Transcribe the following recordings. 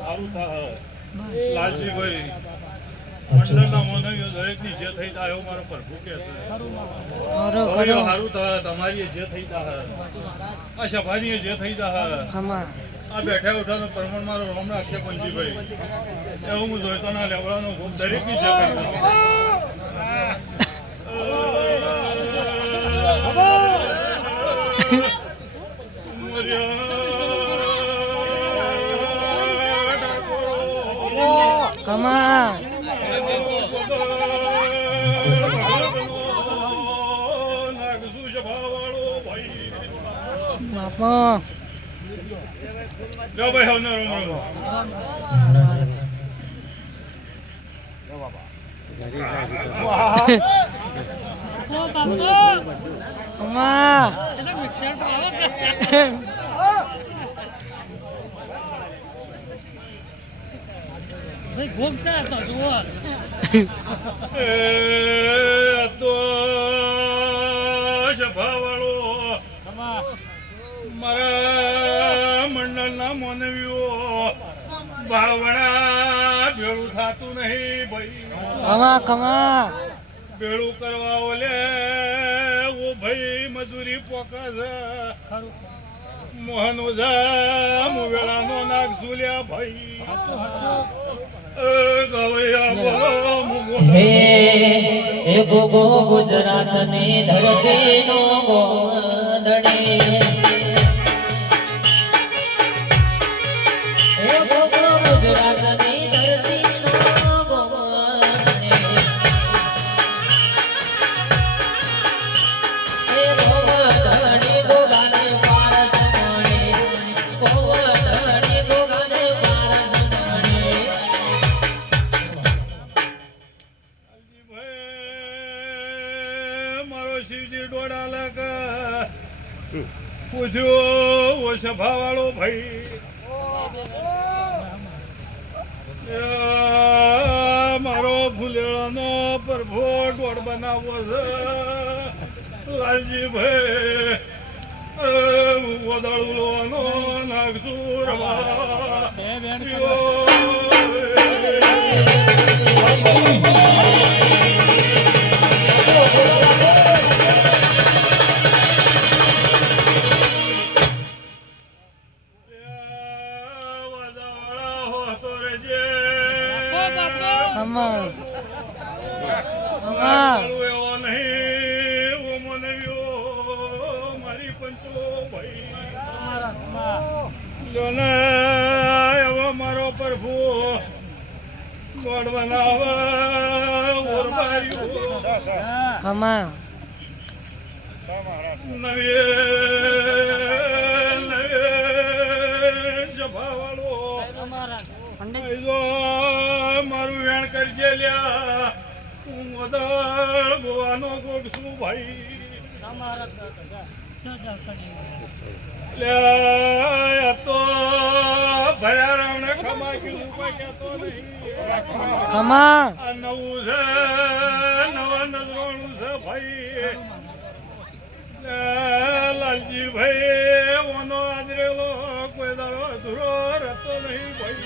સારું થાય. લાલજીભાઈ મંડળના મોનવીઓ દરેકની જે થઈ જાય એવું મારો પ્રભુ કે છે. સારું થાય તમારી જે થઈ જાય આ સભાની જે થઈ ખમા. આ બેઠા ઉઠાનો પ્રમાણ મારો રોમ રાખશે પંજીભાઈ એવું હું જોઈતો ના લેવડાનો ખૂબ દરેકની જે થઈ બાપા ખમા મારા મંડળના માનવીઓ ભાવના ભેળું થતું નહીં ભાઈ. ભેળું કરવા ઓલે ઓ ભાઈ મજૂરી પોકા છે મોહન ઓઝા મુવેળાનો નાક ઝૂલ્યા ભાઈ. હે હે ગુજરાતની ધરતીનો ગોંદડી મારો ડોડા લાગ પૂછ્યો ઓ સભાવાળો ભાઈ. મારો ફૂલેડાનો પ્રભો ડોડ બનાવવો છે. લાલજી ભાઈ વદાળુનો નાગસુર એવો નહીં ઓ મને મારી પંચો ભાઈ. જોને એવો મારો પ્રભુ ગોળ બનાવે ખમા નવી નવી મારું વેણ કરજે લ્યા. હું મદળ ગોવાનો ગોગ છું ભાઈ. લ્યા આ તો ભર્યા રાવણે ખમા? નવું છે નવા નજરોણું છે ભાઈ. લાલજી ભાઈ ઓનો આદરેલો કોઈ દાડો અધૂરો રહેતો નહીં ભાઈ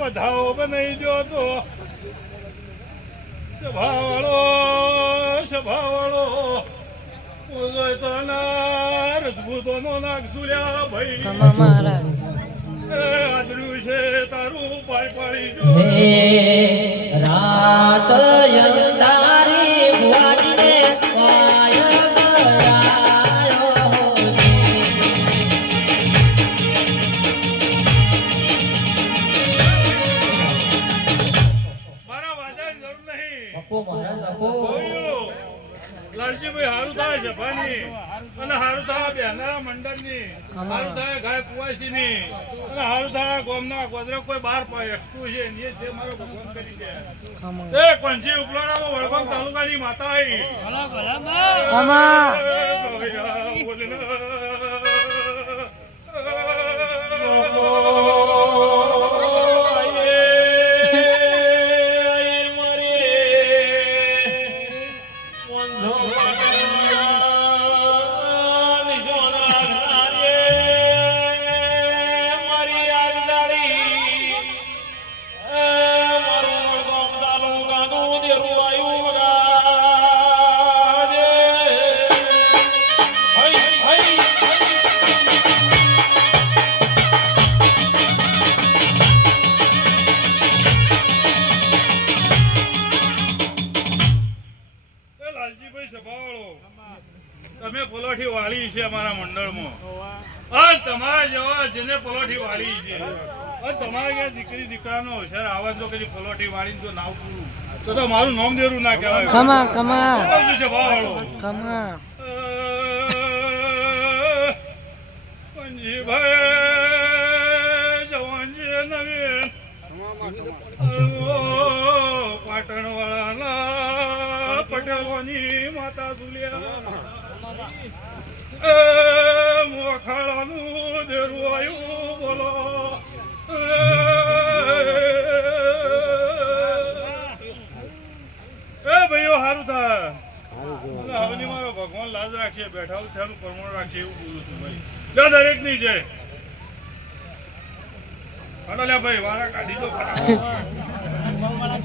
વધાવો બનાવી જો તો સભાવાળો સભાવાળો રાત અંધારી લાલજીભાઈ હારું થાય જભાની અને હારું થાય બેહનારા મંડળની હારું થાય ગાય કુવાસીની અને હારું થાય ગોમના ગોદરા કોઈ બાર પાય એકઠું છે ને એ છે મારો ભગવાન કરી છે એ પંછી ઉપલાણામાં વડગામ તાલુકાની માતા આવી মাতারে মা લાલજીભાઈ સભાવાળો તમે પલોઠી વાળી છે અમારા મંડળમાં. આજ તમારા જેવા જેને પલોઠી વાળી છે. તમારે ક્યાં દીકરી દીકરાનો હોશિયાર આવાજ તો કદી પલોઠી વાળીને તો નાવ પૂરું. તો તો મારું નામ દેરું ના કહેવાય. કમા કમા. સભાવાળો. કમા. પંજીભાઈ જવાનજી નવીન. પાટણ વાળાના પટેલોની માતા સુલિયા મોખાળાનું દેરવાયું બોલો. એ ભાઈઓ સારું થાય. મારો ભગવાન લાજ રાખીએ, બેઠા થયાનું પરમાણ રાખીએ એવું બોલું છું ભાઈ. જા દરેકની જય. ભાઈ, વારા કાઢી.